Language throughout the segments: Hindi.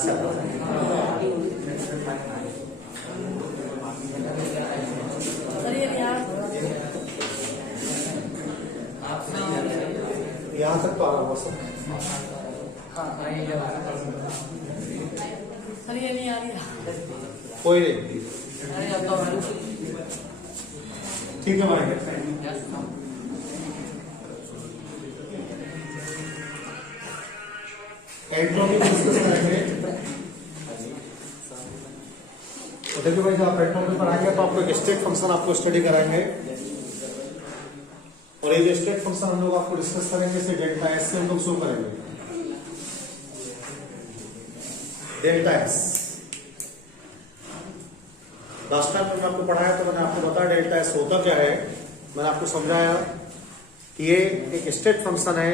ऐसा यहाँ तक तो आ रहा सर। ये नहीं आ रही। कोई नहीं, ठीक है भाई। एंट्रोपी डिस्कस करेंगे। तो देखिए भाई, जब आप एंट्रोपी पर आएंगे तो आपको एक स्टेट फंक्शन आपको स्टडी कराएंगे, और ये जो स्टेट फंक्शन हम लोग आपको डिस्कस करेंगे इसे डेल्टा एस से हम लोग शो करेंगे। डेल्टा एस लास्ट टाइम मैंने आपको पढ़ाया तो मैंने आपको बताया डेल्टा एस होता क्या है। मैंने आपको समझाया कि ये एक स्टेट फंक्शन है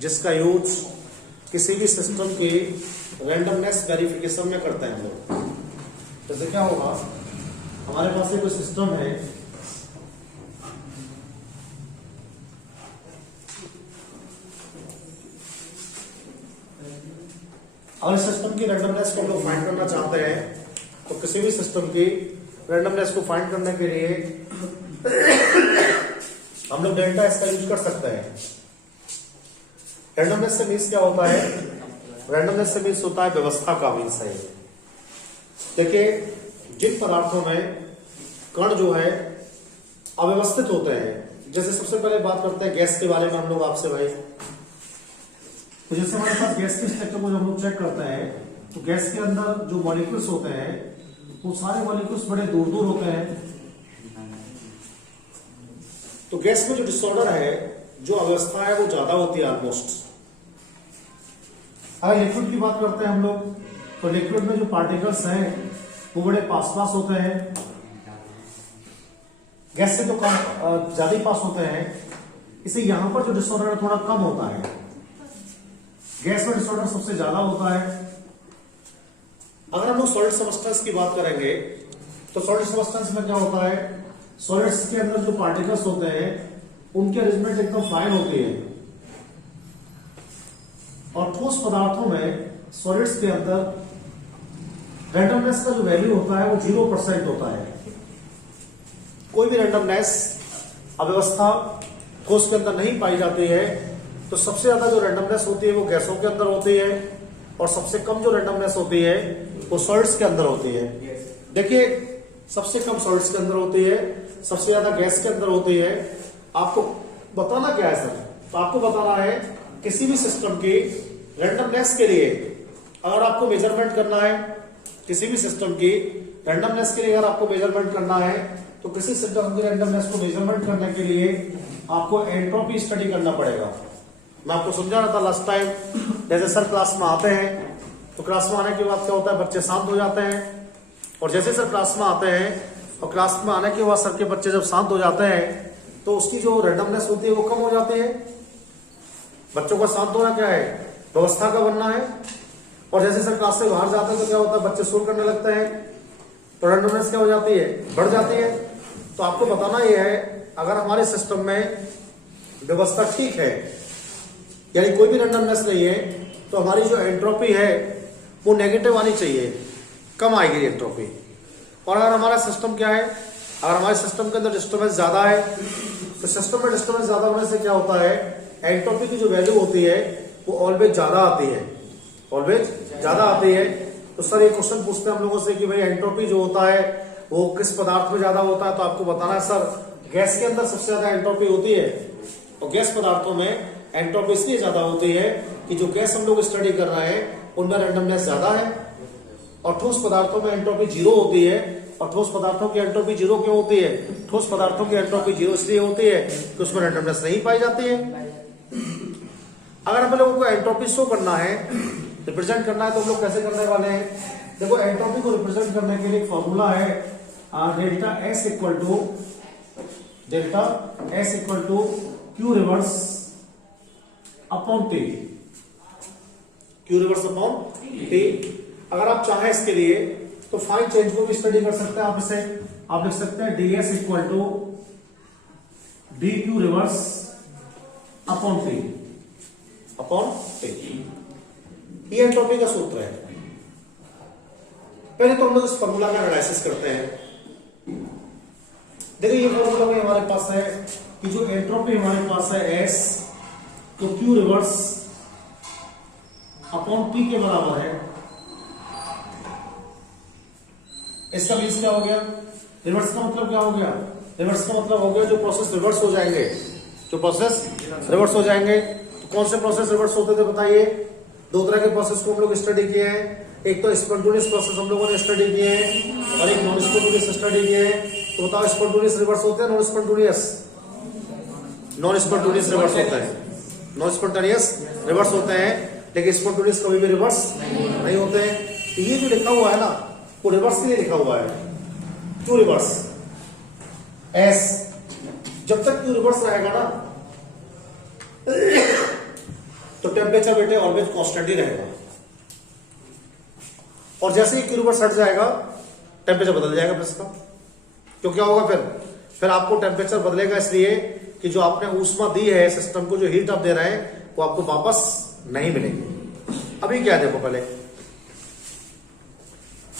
जिसका यूज किसी भी सिस्टम की रैंडमनेस वेरिफिकेशन में करते हैं हम लोग। जैसे क्या होगा, हमारे पास कोई सिस्टम है, और इस सिस्टम की रैंडमनेस को हम लोग फाइंड करना चाहते हैं, तो किसी भी सिस्टम की रैंडमनेस को फाइंड करने के लिए हम लोग डेल्टा एस का यूज कर सकते हैं। रैंडमनेस से मीन्स क्या होता है? रैंडमनेस से मीन्स होता है व्यवस्था का मीन्स है। देखिए, जिन पदार्थों में कण जो है अव्यवस्थित होते हैं, जैसे सबसे पहले बात करते हैं गैस के बारे में हम लोग आपसे भाई। तो जैसे हमारे पास गैस के स्ट्रक्चर को जब हम लोग चेक करते हैं तो गैस के अंदर जो मॉलिक्यूल्स होते हैं वो सारे मॉलिक्यूल्स बड़े दूर दूर होते हैं। तो गैस में जो डिसऑर्डर है, जो अवस्था है, वो ज्यादा होती है ऑलमोस्ट। अगर लिक्विड की बात करते हैं हम लोग, तो लिक्विड में जो पार्टिकल्स हैं वो बड़े पास पास होते हैं, गैस से तो कम ज्यादा पास होते हैं। इसे यहां पर जो डिसऑर्डर है थोड़ा कम होता है, गैस में डिसऑर्डर सबसे ज्यादा होता है। अगर हम लोग सॉलिड सबस्टेंस की बात करेंगे तो सॉलिड सबस्टेंस में क्या होता है, सॉलिड्स के अंदर जो पार्टिकल्स होते हैं उनकी अरेंजमेंट एकदम फाइन होती है, और ठोस पदार्थों में सॉलिड्स के अंदर रैंडमनेस का जो वैल्यू होता है वो 0% होता है। कोई भी रैंडमनेस अव्यवस्था ठोस के अंदर नहीं पाई जाती है। तो सबसे ज्यादा जो रैंडमनेस होती है वो गैसों के अंदर होती है, और सबसे कम जो रैंडमनेस होती है वो सॉलिड्स के अंदर होती है। देखिए, सबसे कम सॉलिड्स के अंदर होती है, सबसे ज्यादा गैस के अंदर होती है। आपको बताना क्या है सर? तो आपको बताना है किसी भी सिस्टम की रैंडमनेस के लिए अगर आपको मेजरमेंट करना है, किसी भी सिस्टम की रैंडमनेस के लिए अगर आपको मेजरमेंट करना है, तो किसी सिस्टम की रैंडमनेस को मेजरमेंट करने के लिए आपको एंट्रोपी स्टडी करना पड़ेगा। मैं आपको समझा रहा था लास्ट टाइम, जैसे सर क्लास में आते हैं तो क्लास में आने के बाद क्या होता है, बच्चे शांत हो जाते हैं, और जैसे सर क्लास में आते हैं और क्लास में आने के बाद सर के बच्चे जब शांत हो जाते हैं तो उसकी जो रैंडमनेस होती है वो कम हो जाती है। बच्चों का शांत होना क्या है, व्यवस्था का बनना है। और जैसे सर क्लास से बाहर जाते हैं तो क्या होता है, बच्चे शोर करने लगते हैं, तो रैंडमनेस क्या हो जाती है, बढ़ जाती है। तो आपको बताना यह है, अगर हमारे सिस्टम में व्यवस्था ठीक है, यानी कोई भी रैंडमनेस नहीं है, तो हमारी जो एंट्रोपी है वो नेगेटिव आनी चाहिए, कम आएगी एंट्रोपी। और अगर हमारा सिस्टम क्या है, अगर हमारे सिस्टम के अंदर डिस्टर्बेंस ज्यादा है, तो सिस्टम में डिस्टर्बेंस ज्यादा होने से क्या होता है, एंट्रोपी की जो वैल्यू होती है वो ऑलवेज ज्यादा आती है, ऑलवेज ज्यादा आती है। तो सर ये क्वेश्चन पूछते हैं हम लोगों से कि भाई एंट्रोपी जो होता है वो किस पदार्थ में ज्यादा होता है, तो आपको बताना है सर गैस के अंदर सबसे ज्यादा एंट्रोपी होती है, और गैस पदार्थों में एंट्रोपी इसलिए ज्यादा होती है कि जो गैस हम लोग स्टडी कर रहे हैं उनमें रैंडमनेस ज्यादा है, और ठोस पदार्थों में एंट्रोपी 0 होती है। और ठोस पदार्थों की एंट्रोपी 0 क्यों होती है? ठोस पदार्थों की एंट्रोपी 0 इसलिए होती है कि उसमें रैंडमनेस नहीं पाई जाती है। अगर हम लोगों को एंट्रोपी शो करना है, रिप्रेजेंट करना है, तो हम लोग कैसे करने वाले हैं? देखो, एंट्रोपी को रिप्रेजेंट करने के लिए एक फॉर्मूला है, delta S equal to Q reverse upon T, Q reverse upon T. अगर आप चाहें इसके लिए तो फाइन चेंज को भी स्टडी कर सकते हैं। आप लिख सकते हैं D S equal to D Q reverse upon T, ये एंट्रोपी का सूत्र है। पहले तो हम लोग इस फॉर्मूला का एनालिसिस करते हैं। देखिए ये फॉर्मूला में हमारे पास है कि जो एंट्रोपी हमारे पास है S, तो Q रिवर्स अपॉन P के बराबर है। इसका मीन्स क्या हो गया? रिवर्स का मतलब क्या हो गया? रिवर्स का मतलब हो गया जो प्रोसेस रिवर्स हो जाएंगे, जो प्रोसेस रिवर्स हो जाएंगे। तो कौन से प्रोसेस रिवर्स होते थे बताइए? दो तरह के प्रोसेस को हम लोग स्टडी किए हैं। एक तो स्पॉन्टेनियस प्रोसेस हम लोगों ने स्टडी किए हैं और एक नॉन स्पॉन्टेनियस स्टडी किए हैं। तो बताओ स्पॉन्टेनियस रिवर्स होते हैं non spontaneous? Non spontaneous reverse होता है, नॉन स्पॉन्टेनियस रिवर्स होते हैं, लेकिन स्पॉन्टेनियस कभी भी रिवर्स नहीं होते हैं। तो ये जो लिखा हुआ है ना, वो रिवर्स के लिए लिखा हुआ है। क्यों रिवर्स? एस, जब तक क्यू रिवर्स रहेगा ना तो टेम्परेचर बेटे ऑलवेज कांस्टेंट ही रहेगा, और जैसे ही क्यू रिवर्स हट जाएगा टेम्परेचर बदल जाएगा फिर इसका। तो क्या होगा फिर आपको टेम्परेचर बदलेगा, इसलिए कि जो आपने ऊष्मा दी है सिस्टम को, जो हीट आप दे रहे हैं, वो आपको वापस नहीं मिलेगी। अभी क्या देखो, पहले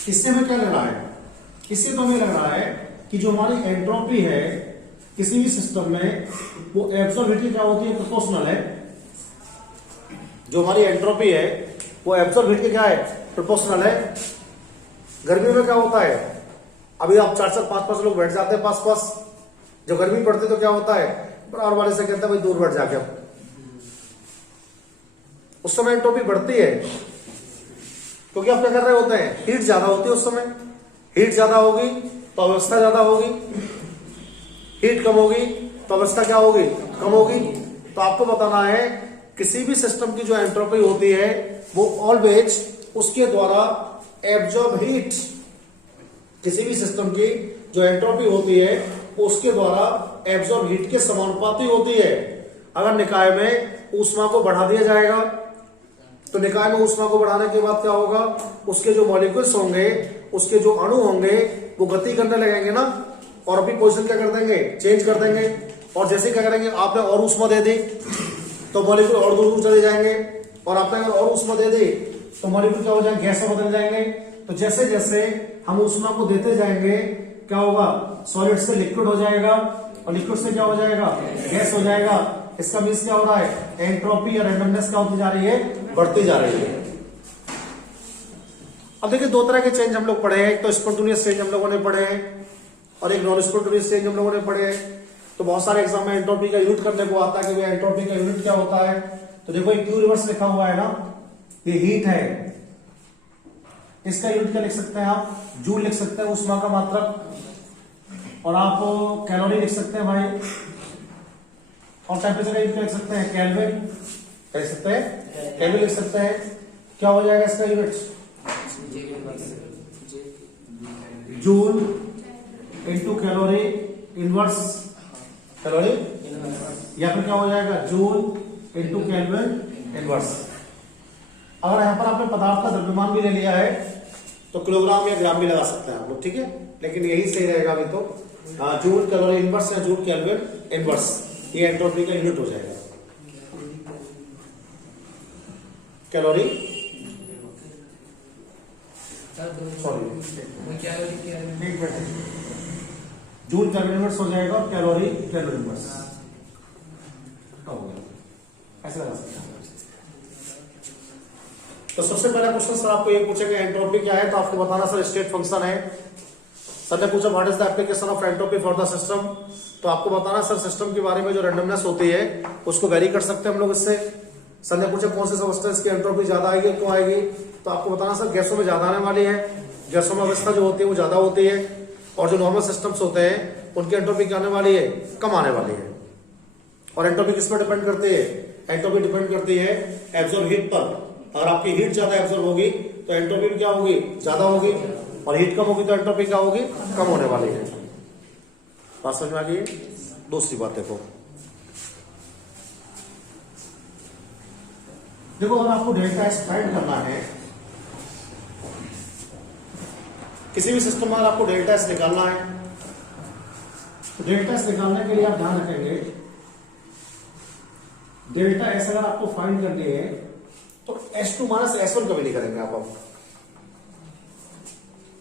इससे हमें क्या लग रहा है? इससे तो हमें लग रहा है कि जो हमारी एंट्रोपी है किसी भी सिस्टम में, वो एब्सॉर्ब हीट की क्या होती है? प्रोपोर्शनल है। जो हमारी एंट्रोपी है वो एब्सॉर्ब हीट की क्या है? प्रोपोर्शनल है। गर्मी में क्या होता है? अभी आप 4-4, 5-5 लोग बैठ जाते हैं पास, जब गर्मी पड़ती तो क्या होता है? बराबर वाले से कहते हैं भाई दूर बैठ जाके। उस समय एंट्रोपी बढ़ती है क्योंकि आप क्या कर रहे होते हैं? हीट ज्यादा होती है उस समय। हीट ज्यादा होगी तो अवस्था ज्यादा होगी, हीट कम होगी तो अवस्था क्या होगी? कम होगी। तो आपको बताना है किसी भी सिस्टम की जो एंट्रोपी होती है वो ऑलवेज उसके द्वारा एब्जॉर्ब हीट, किसी भी सिस्टम की जो एंट्रोपी होती है उसके द्वारा एब्जॉर्ब हीट के समानुपाती होती है। अगर निकाय में ऊष्मा को बढ़ा दिया जाएगा तो निकाय में ऊष्मा को बढ़ाने के बाद क्या होगा? उसके जो मॉलिक्यूल्स होंगे, उसके जो अणु होंगे, वो गति करने लगेंगे ना, और अपनी पोजीशन क्या कर देंगे? चेंज कर देंगे। और जैसे क्या करेंगे? आपने और ऊष्मा दे दी तो मॉलिक्यूल और दूर दूर चले जाएंगे, और आपने अगर और ऊष्मा दे दी तो मॉलिक्यूल क्या हो जाएंगे? गैस में बदल जाएंगे। तो जैसे जैसे हम ऊष्मा को देते जाएंगे क्या होगा? सॉलिड से लिक्विड हो जाएगा, और लिक्विड से क्या हो जाएगा? गैस हो जाएगा। इसका मीन्स क्या हो रहा है? एंट्रोपी या रैंडमनेस क्या होती जा रही है? बढ़ती जा रही है। अब देखिए दो तरह के चेंज हम लोग पढ़े हैं, एक तो स्पॉन्टेनियस चेंज हम लोगों ने पढ़े हैं और एक नॉन स्पॉन्टेनियस चेंज हम लोगों ने पढ़े हैं। तो बहुत सारे एग्जाम में एंट्रोपी का यूनिट करने को आता है कि एंट्रोपी का यूनिट क्या होता है। तो देखो एक क्यू रिवर्स लिखा हुआ है ना, ये हीट है, इसका यूनिट क्या लिख सकते हैं आप? जूल लिख सकते हैं, ऊष्मा का मात्रक, और आप कैलोरी लिख सकते हैं भाई, और टेम्परेचर का यूनिट क्या लिख सकते हैं? केल्विन लिख सकते हैं, केल्विन लिख सकते हैं। क्या हो जाएगा इसका unit? Joule into calorie inverse calorie, या फिर क्या हो जाएगा? Joule into kelvin inverse. अगर यहां पर आपने पदार्थ का द्रव्यमान भी ले लिया है तो किलोग्राम या ग्राम भी लगा सकते हैं आप लोग, ठीक है, लेकिन यही सही रहेगा अभी तो। जूल कैलोरी इनवर्स या जूल केल्विन इनवर्स, ये एंट्रोपी का यूनिट हो जाएगा। कैलोरी जूल केल्विन इनवर्स हो जाएगा और कैलोरी केल्विन इनवर्स ऐसे लगा सकते हैं। तो सबसे पहला क्वेश्चन सर आपको ये पूछेंगे एंट्रोपी क्या है, तो आपको बताना सर स्टेट फंक्शन है। सर ने पूछा what is the application of entropy for the system, तो आपको बताना सर सिस्टम के बारे में जो रैंडमनेस होती है उसको वेरी कर सकते हैं हम लोग इससे। सर ने पूछा कौन से सब्सटेंस की एंट्रोपी ज्यादा आएगी, क्यों आएगी, तो आपको बताना सर गैसों में ज्यादा आने वाली है, गैसों में अवस्था जो होती है वो ज्यादा होती है, और जो नॉर्मल सिस्टम्स होते हैं उनकी एंट्रोपी क्या आने वाली है? कम आने वाली है। और एंट्रोपी किस पर डिपेंड करती है? एंट्रोपी डिपेंड करती है एब्जॉर्ब हीट पर। अगर आपकी हीट ज्यादा एब्जॉर्ब होगी तो एंट्रोपी भी क्या होगी? ज्यादा होगी, और हीट कम होगी तो एंट्रोपी क्या होगी? कम होने वाली है। बात समझ में आ गई? दूसरी बात देखो अगर आपको डेल्टा एस फाइंड करना है किसी भी सिस्टम में, अगर आपको डेल्टा एस निकालना है तो डेल्टा एस निकालने के लिए आप ध्यान रखेंगे डेल्टा एस अगर आपको फाइंड करनी है तो S2 माइनस S1 कभी नहीं करेंगे आप।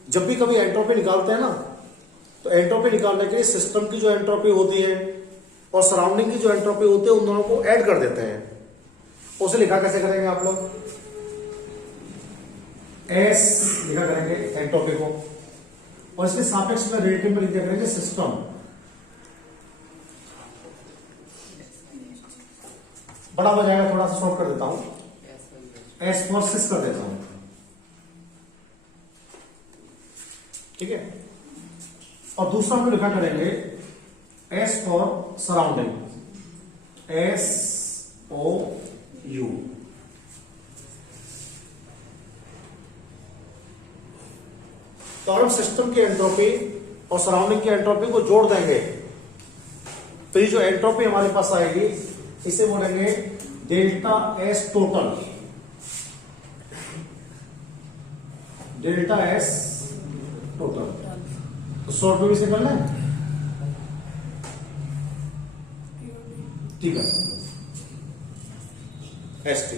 जब भी कभी एंट्रोपी निकालते हैं ना, तो एंट्रोपी निकालने के लिए सिस्टम की जो एंट्रोपी होती है और सराउंडिंग की जो एंट्रोपी होती है उन दोनों को ऐड कर देते हैं। उसे लिखा कैसे करेंगे आप लोग? एस लिखा करेंगे एंट्रोपी को, और इसके सापेक्ष में रिलेटिव में लिख दिया करेंगे सिस्टम। बड़ा हो जाएगा, थोड़ा सा शॉर्ट कर देता हूं, एस फॉर सिस कर देता हूं, ठीक है। और दूसरा हम लिखा करेंगे S for surrounding, S O U. तो हम सिस्टम की एंट्रोपी और सराउंडिंग की एंट्रोपी को जोड़ देंगे, तो ये जो एंट्रोपी हमारे पास आएगी इसे बोलेंगे delta S total, delta S total. तो शॉर्ट में भी से कर लें, ठीक है, एस टी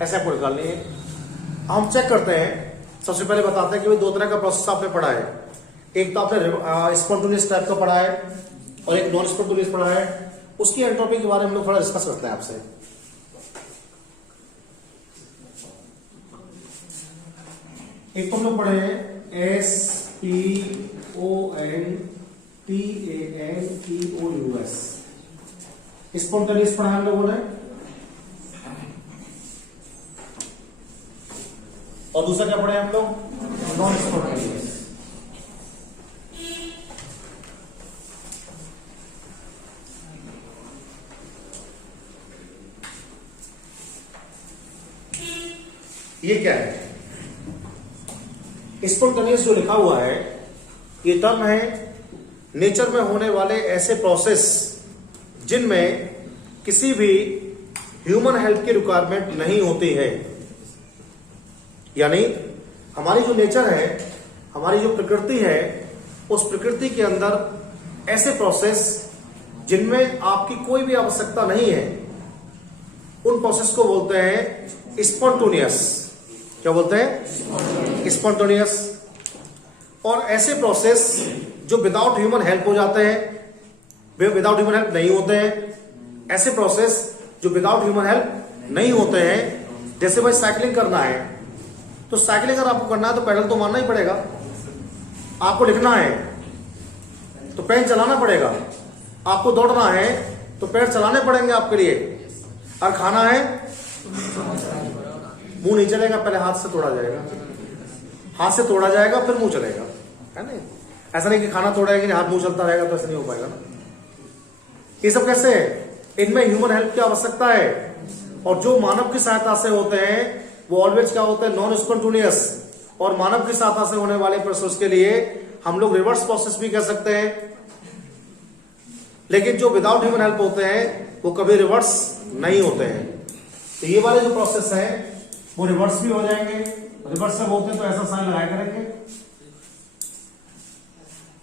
ऐसे आपको निकालनी है। हम चेक करते हैं, सबसे पहले बताते हैं कि भाई दो तरह का प्रोसेस आपने पढ़ा है, एक तो आपने स्पॉन्टेनियस टाइप का पढ़ा है और एक नॉन स्पॉन्टेनियस पढ़ा है। उसकी एंट्रोपी के बारे में हम लोग थोड़ा डिस्कस करते हैं आपसे। एक तो हम लोग पढ़े S P O N T A N E O U S, spontaneous पढ़ा हम लोगों ने, और दूसरा क्या पढ़े हम लोग? Non spontaneous. ये क्या है? स्पॉन्टेनियस जो लिखा हुआ है ये टर्म है नेचर में होने वाले ऐसे प्रोसेस जिनमें किसी भी ह्यूमन हेल्प की रिक्वायरमेंट नहीं होती है। यानी हमारी जो नेचर है, हमारी जो प्रकृति है, उस प्रकृति के अंदर ऐसे प्रोसेस जिनमें आपकी कोई भी आवश्यकता नहीं है, उन प्रोसेस को बोलते हैं स्पॉन्टेनियस। क्या बोलते हैं? स्पॉन्टेनियस। और ऐसे प्रोसेस जो विदाउट ह्यूमन हेल्प हो जाते हैं, वे विदाउट ह्यूमन हेल्प नहीं होते हैं। ऐसे प्रोसेस जो विदाउट ह्यूमन हेल्प नहीं होते हैं, जैसे भाई साइकिलिंग करना है, तो साइकिलिंग अगर आपको करना है तो पेडल तो मारना ही पड़ेगा। आपको लिखना है तो पेन चलाना पड़ेगा, आपको दौड़ना है तो पैर चलाने पड़ेंगे आपके लिए, और खाना है मुंह नहीं चलेगा, पहले हाथ से तोड़ा जाएगा, हाथ से तोड़ा जाएगा फिर मुंह चलेगा, है ना। ऐसा नहीं कि खाना तोड़ा है कि हाथ मुंह चलता रहेगा, तो ऐसा नहीं हो पाएगा ना। ये सब कैसे है? इनमें ह्यूमन हेल्प की आवश्यकता है, और जो मानव की सहायता से होते हैं वो ऑलवेज क्या होते हैं? Non spontaneous. और मानव की सहायता से होने वाले प्रोसेस के लिए हम लोग रिवर्स प्रोसेस भी कह सकते हैं। लेकिन जो विदाउट ह्यूमन हेल्प होते हैं वो कभी रिवर्स नहीं होते हैं। तो ये वाले जो प्रोसेस है वो रिवर्स भी हो जाएंगे। रिवर्स सब होते हैं तो ऐसा साइन लगाया करेंगे,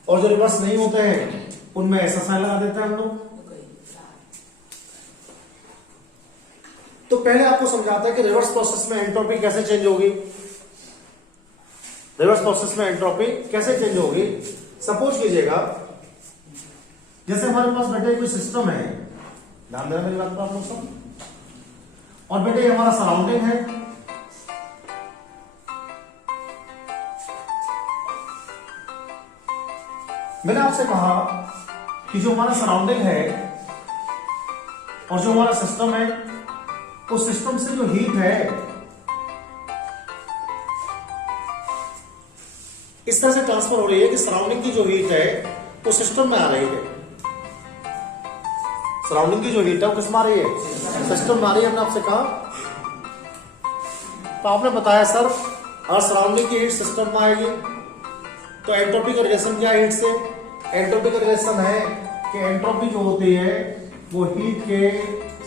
और जो रिवर्स नहीं होते हैं उनमें ऐसा साइन लगा देते हैं हम लोग। तो पहले आपको समझाता है कि रिवर्स प्रोसेस में एंट्रोपी कैसे चेंज होगी। रिवर्स प्रोसेस में एंट्रोपी कैसे चेंज होगी? सपोज कीजिएगा जैसे हमारे पास बेटे कोई सिस्टम है, ध्यान देना मेरी बात पर आप लोग सब, और बेटे ये हमारा सराउंडिंग है। मैंने आपसे कहा कि जो हमारा सराउंडिंग है और जो हमारा सिस्टम है, उस सिस्टम से जो हीट है इस तरह से ट्रांसफर हो रही है कि सराउंडिंग की जो हीट है वो सिस्टम में आ रही है। सराउंडिंग की जो हीट है वो किस में आ रही है? सिस्टम में आ रही है। हमने आपसे कहा, तो आपने बताया सर अगर सराउंडिंग की हीट सिस्टम में आएगी तो एंट्रोपी का रिलेशन क्या है हीट से? एंट्रोपी का रिलेशन है कि एंट्रोपी जो होती है वो हीट के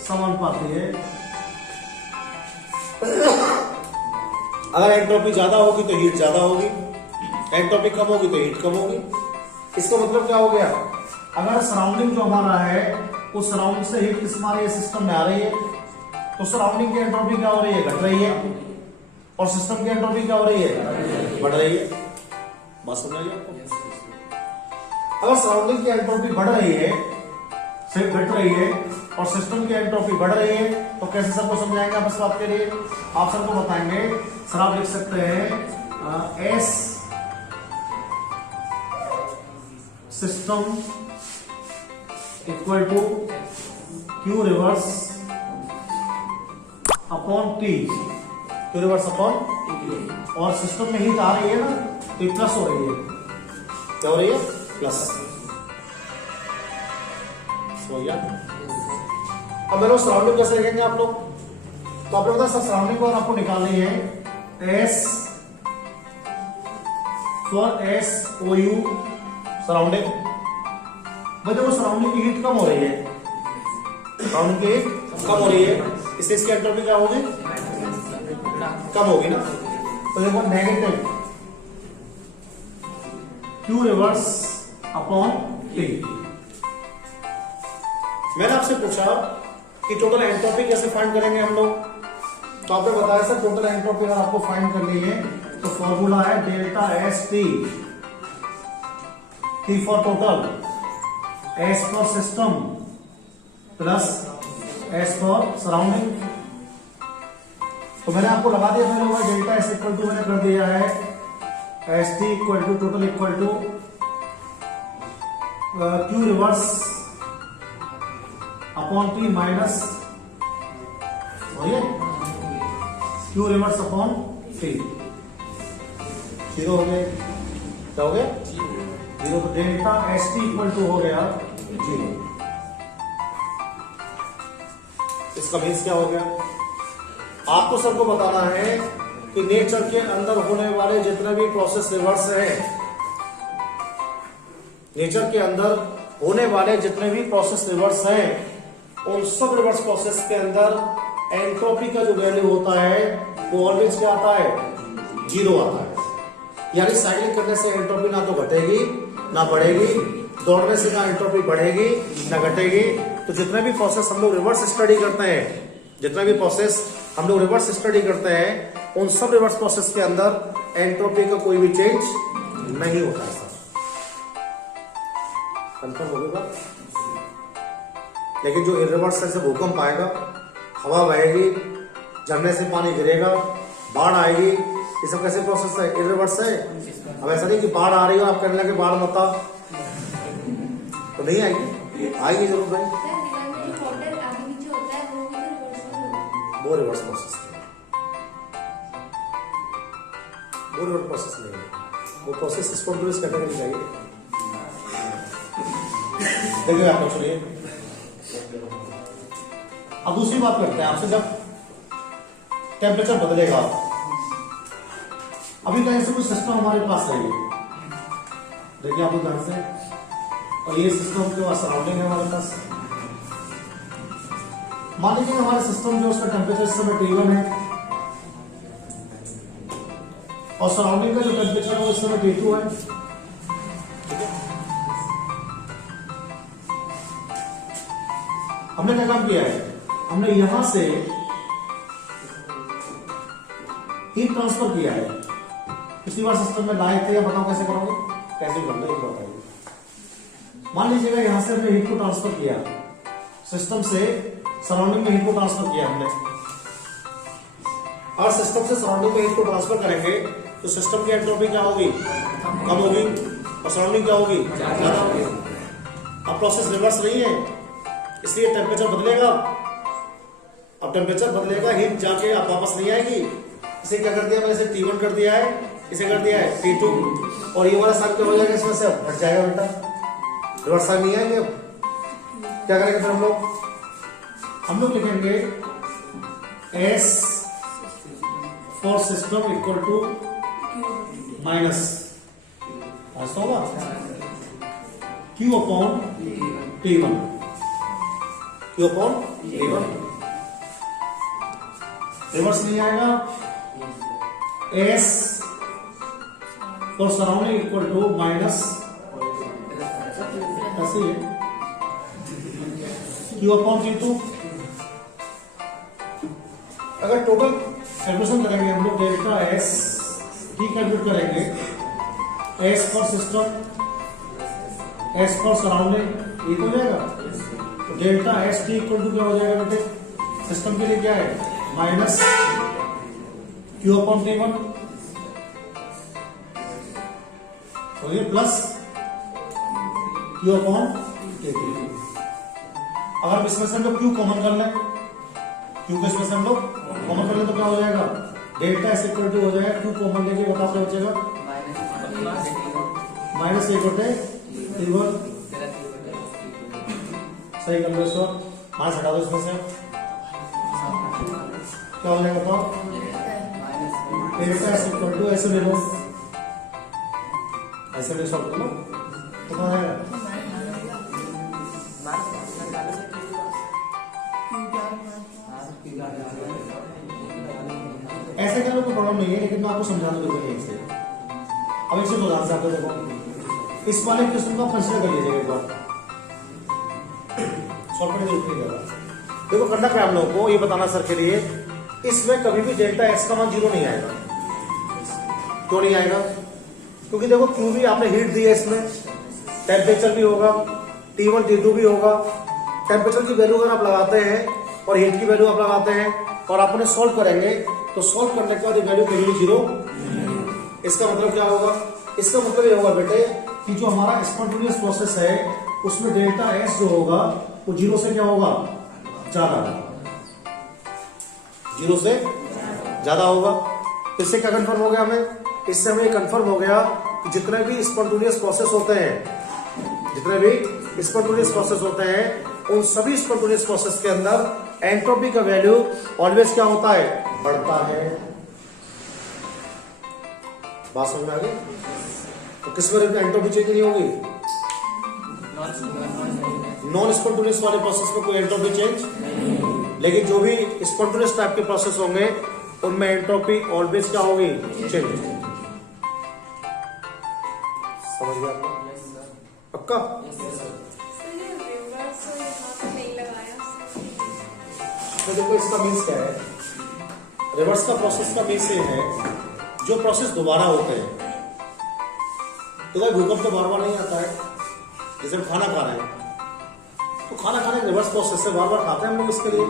समानुपाती है। अगर एंट्रोपी ज्यादा होगी तो हीट ज्यादा होगी, एंट्रोपी कम होगी तो हीट कम होगी। इसका मतलब क्या हो गया? अगर सराउंडिंग जो हमारा है उस सराउंडिंग से हीट किस में आ रही है? सिस्टम में आ रही है, तो सराउंडिंग की एंट्रोपी क्या हो रही है? घट रही है, और सिस्टम की एंट्रोपी क्या हो रही है? बढ़ रही है, बात समझ आई आपको? अगर सराउंडिंग की एंट्रोपी बढ़ रही है, सिर्फ घट रही है, और सिस्टम की एंट्रोपी बढ़ रही है, तो कैसे सबको समझाएंगे आप इस बात के लिए? आप सबको बताएंगे, सर आप लिख सकते हैं S system equal to Q reverse upon T, Q reverse upon, और सिस्टम में हीट आ रही है ना, तो प्लस हो रही है, क्या हो रही है? प्लस। हो गया? अब मेरे सराउंडिंग कैसे लिखेंगे आप लोग? तो आप लोग बता सराउंडिंग को आपको निकालनी है S for S O U surrounding. भाई देखो सराउंडिंग की हीट कम हो रही है, सराउंडिंग की हीट कम हो रही है, इससे इसकी एंट्रोपी क्या होगी? कम होगी ना। तो देखो negative Q reverse upon T. मैंने आपसे पूछा कि टोटल एंट्रोपी कैसे फाइंड करेंगे हम लोग, तो आपने बताया सर टोटल एंट्रोपी अगर आपको फाइंड करनी है तो फॉर्मूला है delta S T, T for total, S for system plus S for surrounding. तो मैंने आपको लगा दिया मैंने वो डेल्टा एस इक्वल टू मैंने कर दिया है S T equal to total equal to Q reverse upon T minus Q reverse upon T, zero हो गए, क्या हो गया? जीरो। तो delta S T equal to हो गया जीरो। इसका मीन्स क्या हो गया? आपको सबको बताना है कि नेचर के अंदर होने वाले जितने भी प्रोसेस रिवर्स है, नेचर के अंदर होने वाले जितने भी प्रोसेस रिवर्स है, उन सब रिवर्स प्रोसेस के अंदर एंट्रोपी का जो वैल्यू होता है वो ऑलवेज क्या आता है? जीरो आता है। यानी साइक्लिंग करने से एंट्रोपी ना तो घटेगी ना बढ़ेगी, दौड़ने से ना एंट्रोपी बढ़ेगी ना घटेगी। तो जितने भी प्रोसेस हम लोग रिवर्स स्टडी करते हैं, जितने भी प्रोसेस हम लोग रिवर्स स्टडी करते हैं, उन सब रिवर्स प्रोसेस के अंदर एंट्रोपी का कोई भी चेंज नहीं होता है। कंफर्म हो गया? लेकिन जो इररिवर्स से भूकंप आएगा, हवा बहेगी, झरने से पानी गिरेगा, बाढ़ आएगी, ये सब कैसे प्रोसेस है? इररिवर्स है। अब ऐसा नहीं कि बाढ़ आ रही हो आप कहने लगे बाढ़ मत आ, तो नहीं आएगी, आएगी जरूर भाई। वो रिवर्स प्रोसेस है, वो रिवर्स प्रोसेस नहीं है, वो प्रोसेस स्पॉन्टेनियस कैटेगरी चाहिए। देखिए आप लोग सुनिए, अब दूसरी बात करते हैं आपसे, जब टेम्परेचर बदलेगा, अभी कहीं से कोई सिस्टम हमारे पास है, देखिए आप लोग ध्यान से, और ये सिस्टम के सराउंडिंग है हमारे पास। मान लीजिए हमारे सिस्टम जो उसका टेम्परेचर इस समय T1 है, और सराउंडिंग का जो टेम्परेचर है वो इस समय T2 है। ठीक है, हमने क्या काम किया है? हमने यहां से हीट ट्रांसफर किया है, पिछली बार सिस्टम में लाए थे, या बताओ कैसे करोगे? कैसे करोगे ये बताइए। मान लीजिएगा यहां से हमने हीट को ट्रांसफर किया, सिस्टम से सराउंडिंग में हीट को ट्रांसफर किया हमने, और सिस्टम से सराउंडिंग में हीट को ट्रांसफर करेंगे तो सिस्टम की एंट्रोपी क्या होगी? कम होगी, और सराउंडिंग क्या होगी? ज्यादा होगी। अब प्रोसेस रिवर्स नहीं है, इसलिए टेम्परेचर बदलेगा। अब टेम्परेचर बदलेगा, हीट जाके अब वापस नहीं आएगी। इसे क्या कर दिया मैंने? इसे T1 कर दिया है, इसे कर दिया है T2, और ये वाला साइन क्या हो जाएगा? इसमें से हट जाएगा बेटा, रिवर्स साइन नहीं आएंगे। अब क्या करेंगे फिर हम लोग लिखेंगे S for system equal to minus, ऐसा होगा Q upon T1, Q upon T1। Reverse नहीं आएगा, S for surrounding equal to minus, ऐसे है Q अपॉन T2। अगर टोटल कैलकुलेशन करेंगे हम लोग डेल्टा एस टी कैलकुलेट करेंगे, S for system, S for surrounding, ये हो जाएगा। तो delta S T equal to क्या हो जाएगा बेटे, सिस्टम के लिए क्या है, minus Q upon T one, तो ये plus Q upon T two. अगर हम इसमें से हम लोग क्यू कॉमन कर लें, क्यू को इसमें से हम लोग कॉमन कर लें तो क्या हो जाएगा, डेल्टा एस इक्वल टू हो जाएगा, क्यू कॉमन लेके बताओ क्या बचेगा, माइनस एक होते टी वन, सही कर लो इसको, माइनस हटा दो इसमें से, क्या हो जाएगा बताओ, डेल्टा एस इक्वल टू, ऐसे ले लो, ऐसे ले सॉल्व कर लो, तो क्या आएगा, ऐसे क्या लोग प्रॉब्लम नहीं है, लेकिन मैं आपको समझा दूंगा एक से। अब एक से दो उदाहरण आपको देखो, इस वाले क्वेश्चन को कंसीडर कर लीजिएगा एक बार, सॉल्व करने की जरूरत नहीं कर रहा। देखो करना क्या हम लोगों को ये बताना सर के लिए, इसमें कभी भी डेल्टा एक्स का मान 0 नहीं आएगा। क्यों नहीं आएगा, क्योंकि देखो क्यू भी आपने हीट दी है, इसमें टेम्परेचर भी होगा, T1 T2 भी होगा। टेम्परेचर की वैल्यू अगर आप लगाते हैं और हीट की वैल्यू आप लगाते हैं और आपने सॉल्व करेंगे, तो सॉल्व करने के बाद ये वैल्यू कहीं भी 0। इसका मतलब क्या होगा, इसका मतलब ये होगा बेटे कि जो हमारा स्पॉन्टेनियस प्रोसेस है उसमें डेल्टा एस जो होगा वो 0 से क्या होगा, ज्यादा, 0 से ज्यादा होगा। इससे क्या कंफर्म हो गया हमें, इससे हमें कंफर्म हो गया कि जितने भी स्पॉन्टेनियस प्रोसेस होते हैं, जितने भी स्पॉन्टेनियस प्रोसेस होते हैं, उन सभी स्पॉन्टेनियस प्रोसेस के अंदर एंट्रोपी का वैल्यू ऑलवेज क्या होता है, बढ़ता है। बात समझ में आ गई। तो किस वजह से एंट्रोपी चेंज नहीं होगी, नॉन स्पॉन्टेनियस वाले प्रोसेस में कोई एंट्रोपी चेंज, लेकिन जो भी स्पॉन्टेनियस टाइप के प्रोसेस होंगे उनमें एंट्रोपी ऑलवेज क्या होगी, चेंज। समझ गया आपको, पक्का। तो देखो इसका मीन्स क्या है, रिवर्स का प्रोसेस का मीन्स ये है जो प्रोसेस दोबारा होते हैं। तो भाई भूकंप तो बार बार नहीं आता है, जैसे हम खाना खा रहे हैं तो खाना खाने के रिवर्स प्रोसेस से बार बार खाते हैं हम लोग। इसके लिए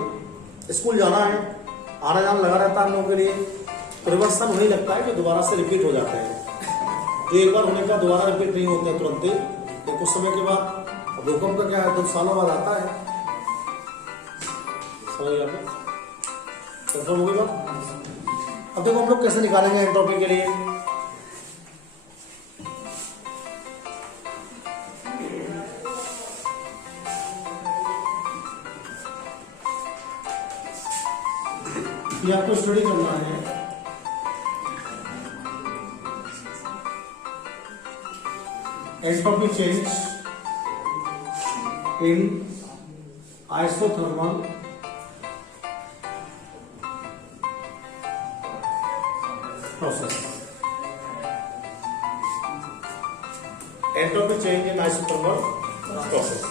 स्कूल जाना है, आना जाना लगा रहता है हम लोगों के लिए, तो रिवर्स सब नहीं लगता है कि दोबारा से रिपीट हो जाते हैं। तो एक बार होने का दोबारा रिपीट नहीं होते तुरंत ही, तो कुछ समय के बाद। भूकंप का क्या है, 2 सालों बाद आता है। समझ गया कंफर्म हो गई बात। अब देखो हम लोग कैसे निकालेंगे एंट्रोपी के लिए। ये आपको स्टडी करना है, entropy change in isothermal process. Entropy change in isothermal process.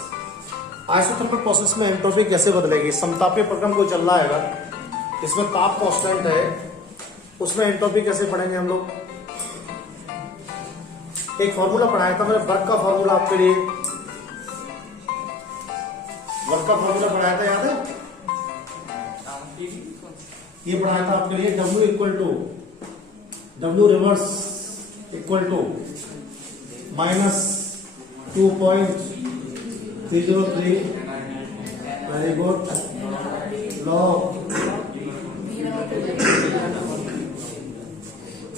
Isothermal process में एंट्रोपी कैसे बदलेगी, समतापीय प्रक्रम को चल रहा है अगर, इसमें ताप कांस्टेंट है, उसमें एंट्रोपी कैसे पढ़ेंगे हम लोग। एक फॉर्मूला पढ़ाया था मैंने, वर्क का फॉर्मूला आपके लिए, वर्क का फॉर्मूला पढ़ाया था, याद है। ये पढ़ाया था आपके लिए, W equal to W reverse equal to -2.303, very good, log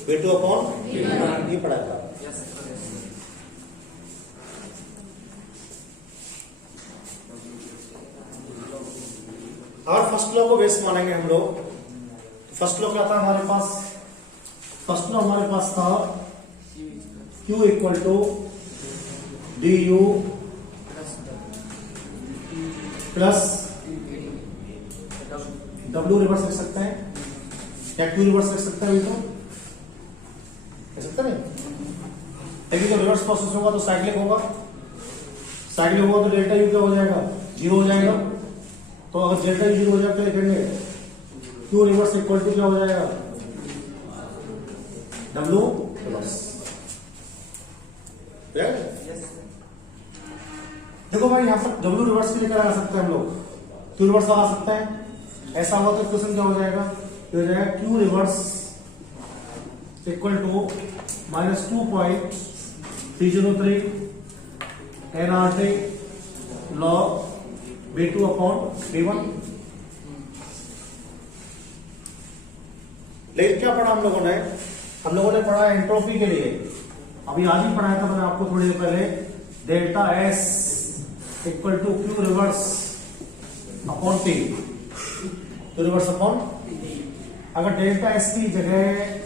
V2 upon ये पढ़ाया था। और फर्स्ट लॉ को बेस मानेंगे हम लोग। फर्स्ट लॉ क्या था हमारे पास, फर्स्ट लॉ हमारे पास था Q equal to DU plus W reverse लिख सकते हैं, क्या Q रिवर्स लिख सकते हैं, तो लिख सकते नहीं। लेकिन जब रिवर्स प्रोसेस होगा तो साइक्लिक होगा, साइक्लिक होगा तो डेल्टा U क्या हो जाएगा, 0 हो जाएगा। तो अगर डेल्टा U 0 हो जाए तो लिखेंगे Q रिवर्स इक्वल टू क्या हो जाएगा, डब्ल्यू रिवर्स। देखो भाई यहां पर डब्ल्यू रिवर्स के लिए क्या लगा सकते हैं हम लोग, क्यू रिवर्स लगा सकते हैं। ऐसा हुआ तो क्वेश्चन क्या हो जाएगा, ये हो जाएगा Q reverse equal to -2.303 nRT log V2 upon V1। लेकिन क्या पढ़ा हम लोगों ने, पढ़ा एंट्रोपी के लिए, अभी आज ही पढ़ाया था मैंने आपको थोड़ी देर पहले, delta S equal to Q reverse upon T, Q reverse upon. अगर डेल्टा एस की जगह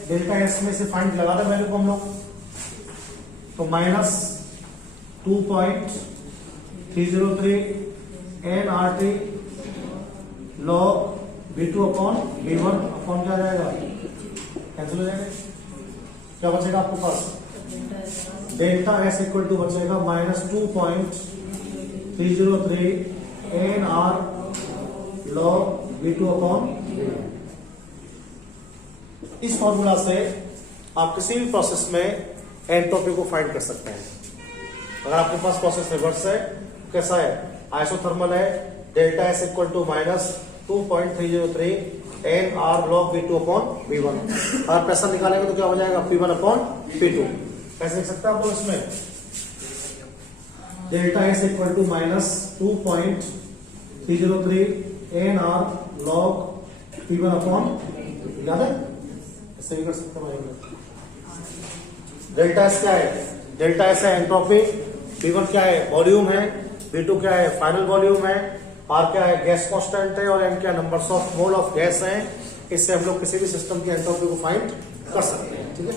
डेल्टा एस में से फाइंड लगा दें वैल्यू को हम लोग, तो -2.303 nRT log V2 upon V1 upon क्या जाएगा, कैंसिल हो जाएगा। क्या बचेगा आपके पास, डेल्टा एस इक्वल टू बचेगा -2.303 nR log V2 अपॉन। इस फॉर्मूला से आप किसी भी प्रोसेस में एंट्रोपी को फाइंड कर सकते हैं। अगर आपके पास प्रोसेस रिवर्स है, कैसा है, आइसोथर्मल है, delta S equal to -2.303 nR log V2 upon V1। अगर प्रेशर निकालेंगे तो क्या हो जाएगा, P1 अपॉन P2। कैसे लिख सकते हैं आप लोग इसमें, delta S equal to -2.303 nR log P1 upon, याद है, ऐसे भी कर सकते हैं। डेल्टा एस क्या है, डेल्टा एस है एंट्रोपी, P1 क्या है, वॉल्यूम है, V2 क्या है, फाइनल वॉल्यूम है, R क्या है, गैस कांस्टेंट है, और M क्या, numbers of mole of gas हैं। इससे हम लोग किसी भी सिस्टम की एंट्रोपी को फाइंड कर सकते हैं। ठीक है।